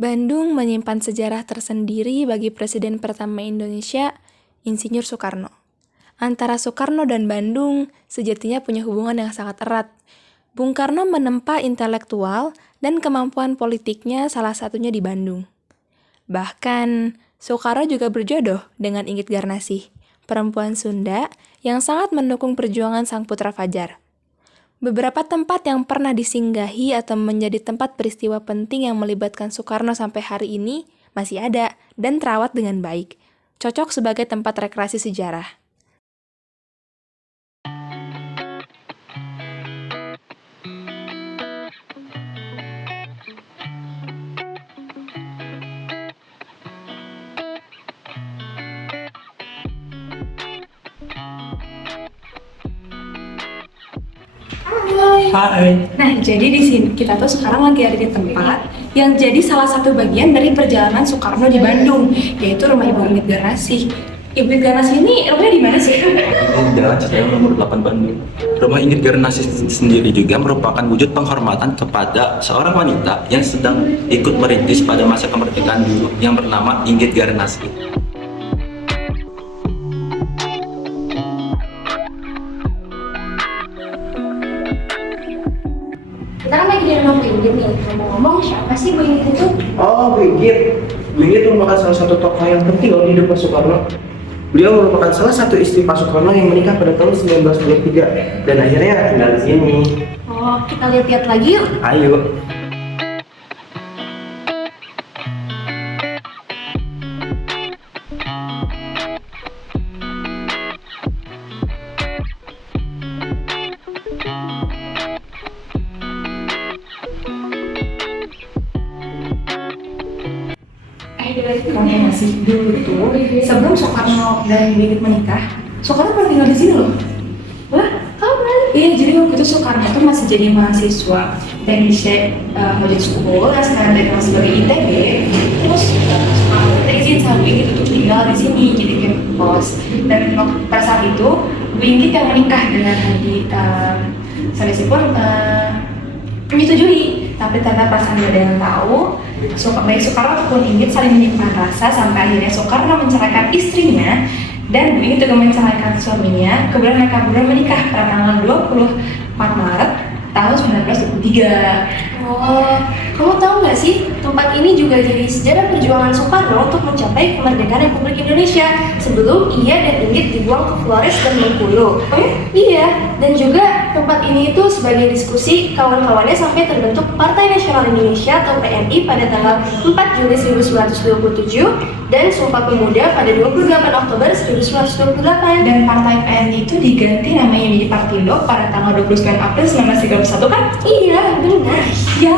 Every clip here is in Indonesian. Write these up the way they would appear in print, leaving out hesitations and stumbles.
Bandung menyimpan sejarah tersendiri bagi Presiden pertama Indonesia, Insinyur Soekarno. Antara Soekarno dan Bandung sejatinya punya hubungan yang sangat erat. Bung Karno menempa intelektual dan kemampuan politiknya salah satunya di Bandung. Bahkan, Soekarno juga berjodoh dengan Inggit Garnasih, perempuan Sunda yang sangat mendukung perjuangan sang putra Fajar. Beberapa tempat yang pernah disinggahi atau menjadi tempat peristiwa penting yang melibatkan Soekarno sampai hari ini masih ada dan terawat dengan baik. Cocok sebagai tempat rekreasi sejarah. Hai. Nah, jadi di sini kita tuh sekarang lagi ada di tempat yang jadi salah satu bagian dari perjalanan Soekarno di Bandung, yaitu rumah Ibu Inggit Garnasih. Ibu Inggit Garnasih ini rumahnya di mana sih? Ini Jalan Citayam nomor 8 Bandung. Rumah Inggit Garnasih sendiri juga merupakan wujud penghormatan kepada seorang wanita yang sedang ikut merintis pada masa kemerdekaan dulu yang bernama Inggit Garnasih. Kita kan lagi di rumah Bu Inggit nih. Ngomong-ngomong, siapa sih Bu Inggit itu? Oh, Bu Inggit. Bu Inggit merupakan salah satu tokoh yang penting loh di hidup Pak Soekarno. Beliau merupakan salah satu istri Pak Soekarno yang menikah pada tahun 1923 dan akhirnya tinggal di sini. Oh, kita lihat-lihat lagi yuk. Ayo. Masih dulu tuh, sebelum Soekarno dan Ibu Inggit menikah, Soekarno pernah tinggal di sini loh. Wah, kapan? Iya, jadi waktu itu Soekarno tuh masih jadi mahasiswa teknik Modern School, yang sekarang dikenal sebagai ITB. Terus Soekarno minta izin sama Bu Inggit untuk tinggal di sini, jadi kos. Dan pada saat itu, Bu Inggit yang menikah dengan Hadi Salesipun menyetujui, tapi ternyata perasaan tidak ada yang tahu. Baik Soekarno ataupun Inggit saling menyimpan rasa sampai akhirnya Soekarno menceraikan istrinya dan Bu Inggit juga menceraikan suaminya. Kemudian mereka berdua menikah pada tanggal 24 Maret tahun 1923. Oh, kamu tahu nggak sih, tempat ini juga jadi sejarah perjuangan Soekarno untuk mencapai kemerdekaan Republik Indonesia sebelum ia dan Inggit dibuang ke Flores dan Bengkulu. Oh ya? Iya, dan juga tempat ini itu sebagai diskusi kawan-kawannya sampai terbentuk Partai Nasional Indonesia atau PNI pada tanggal 4 Juli 1927 dan Sumpah Pemuda pada 28 Oktober 1928. Dan Partai PNI itu diganti namanya menjadi Partindo pada tanggal 29 April 1931 kan? Iya, benar. Ya.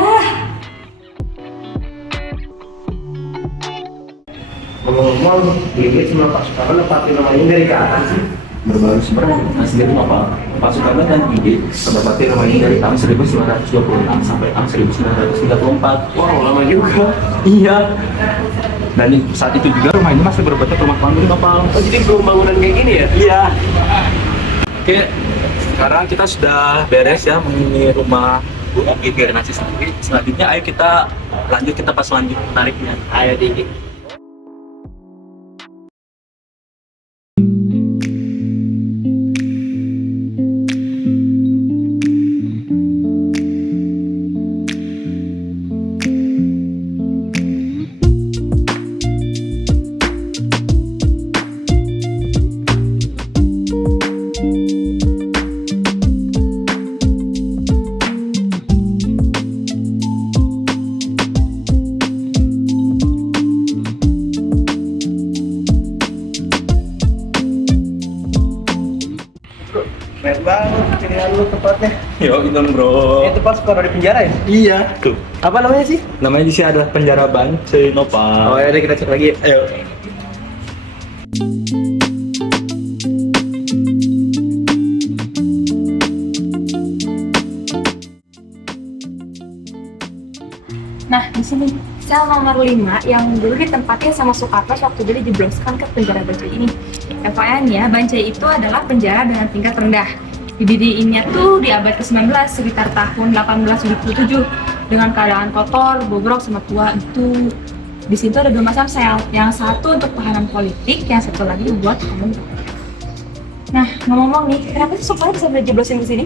Ngomong-ngomong, Bu Inggit sama Pak Soekarno nempatin namanya dari kapan sih? Berbaru sebenarnya asli rumah Pak Soekarno dan Inggit menempati rumah ini dari tahun 1926 sampai tahun 1934. Wow, lama juga. Iya. Dan saat itu juga rumah ini masih berbentuk rumah panggung Bapak. Oh, jadi belum bangunan kayak gini ya? Iya. Oke, sekarang kita sudah beres ya mengenai rumah Bu Inggit Garnasih sendiri. Selanjutnya ayo kita lanjut ke tempat selanjutnya menariknya. Ayo, Diki. Keren banget pilihan lu tempatnya. Yo, Indon bro. Itu pas Soekarno di penjara ya? Iya. Tuh. Apa namanya sih? Namanya di sini adalah penjara Bancai Nopal. Oh ya, udah kita cek lagi. Ayo. Nah, di sini sel nomor 5 yang dulu ditempatnya sama Soekarno waktu dia dijebloskan ke penjara Bancai ini. FYI-nya, Bancai itu adalah penjara dengan tingkat rendah. Didiriinnya tuh di abad ke-19 sekitar tahun 1877 dengan keadaan kotor, bobrok, sama tua itu. Di situ ada 2 macam sel, yang satu untuk tahanan politik, yang satu lagi buat kamu. Nah, ngomong-ngomong nih, kenapa sih Soekarno bisa jeblosin ke sini?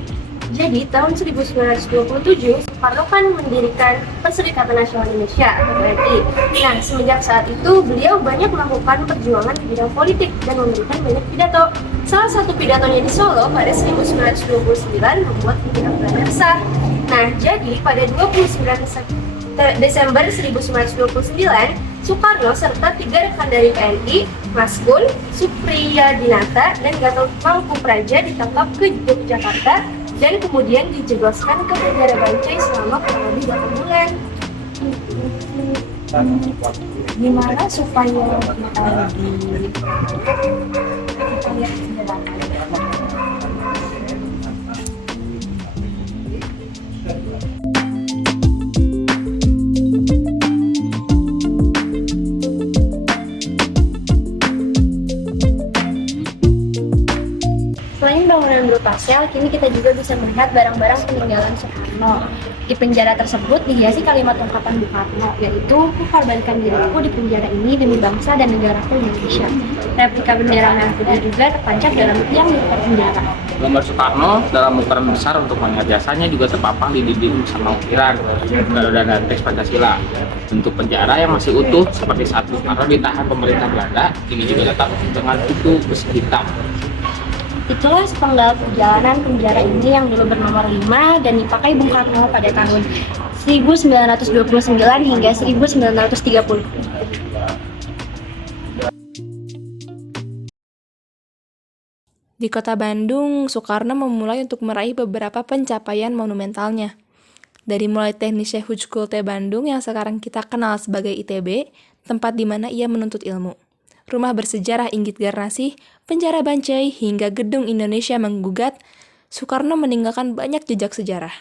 Jadi tahun 1927 Soekarno kan mendirikan Perserikatan Nasional Indonesia atau PNI. Nah, semenjak saat itu beliau banyak melakukan perjuangan di bidang politik dan memberikan banyak pidato. Salah satu pidatonya di Solo pada 1929 membuat pikiran Belanda resah. Nah, jadi pada 29 Desember 1929, Soekarno serta 3 rekan dari PNI, Maskun, Supriyadinata, dan Gatot Mangkupraja ditangkap ke Yogyakarta dan kemudian dijebloskan ke penjara Bancai selama kurang lebih 8 bulan. Gimana supaya kita lihat penjelasan? Selain bangunan berupa sel, kini kita juga bisa melihat barang-barang peninggalan Soekarno. Di penjara tersebut dihiasi kalimat ungkapan Bung Karno, yaitu "Kukorbankan diriku di penjara ini demi bangsa dan negaraku Indonesia." Replika bendera merah putih juga tertancap dalam tiang di depan penjara. Gambar Soekarno dalam ukuran besar untuk mengingat jasanya juga terpampang di dinding bersama ukiran, Garuda dan teks Pancasila. Bentuk penjara yang masih utuh seperti saat Bung Karno ditahan pemerintah Belanda, ini juga tetap dengan pintu besi hitam. Itulah sepenggal perjalanan penjara ini yang dulu bernomor 5 dan dipakai Bung Karno pada tahun 1929 hingga 1930. Di kota Bandung, Soekarno memulai untuk meraih beberapa pencapaian monumentalnya. Dari mulai teknisnya Hujkulte Bandung yang sekarang kita kenal sebagai ITB, tempat di mana ia menuntut ilmu. Rumah bersejarah Inggit Garnasih, penjara Bancai, hingga Gedung Indonesia Menggugat, Soekarno meninggalkan banyak jejak sejarah.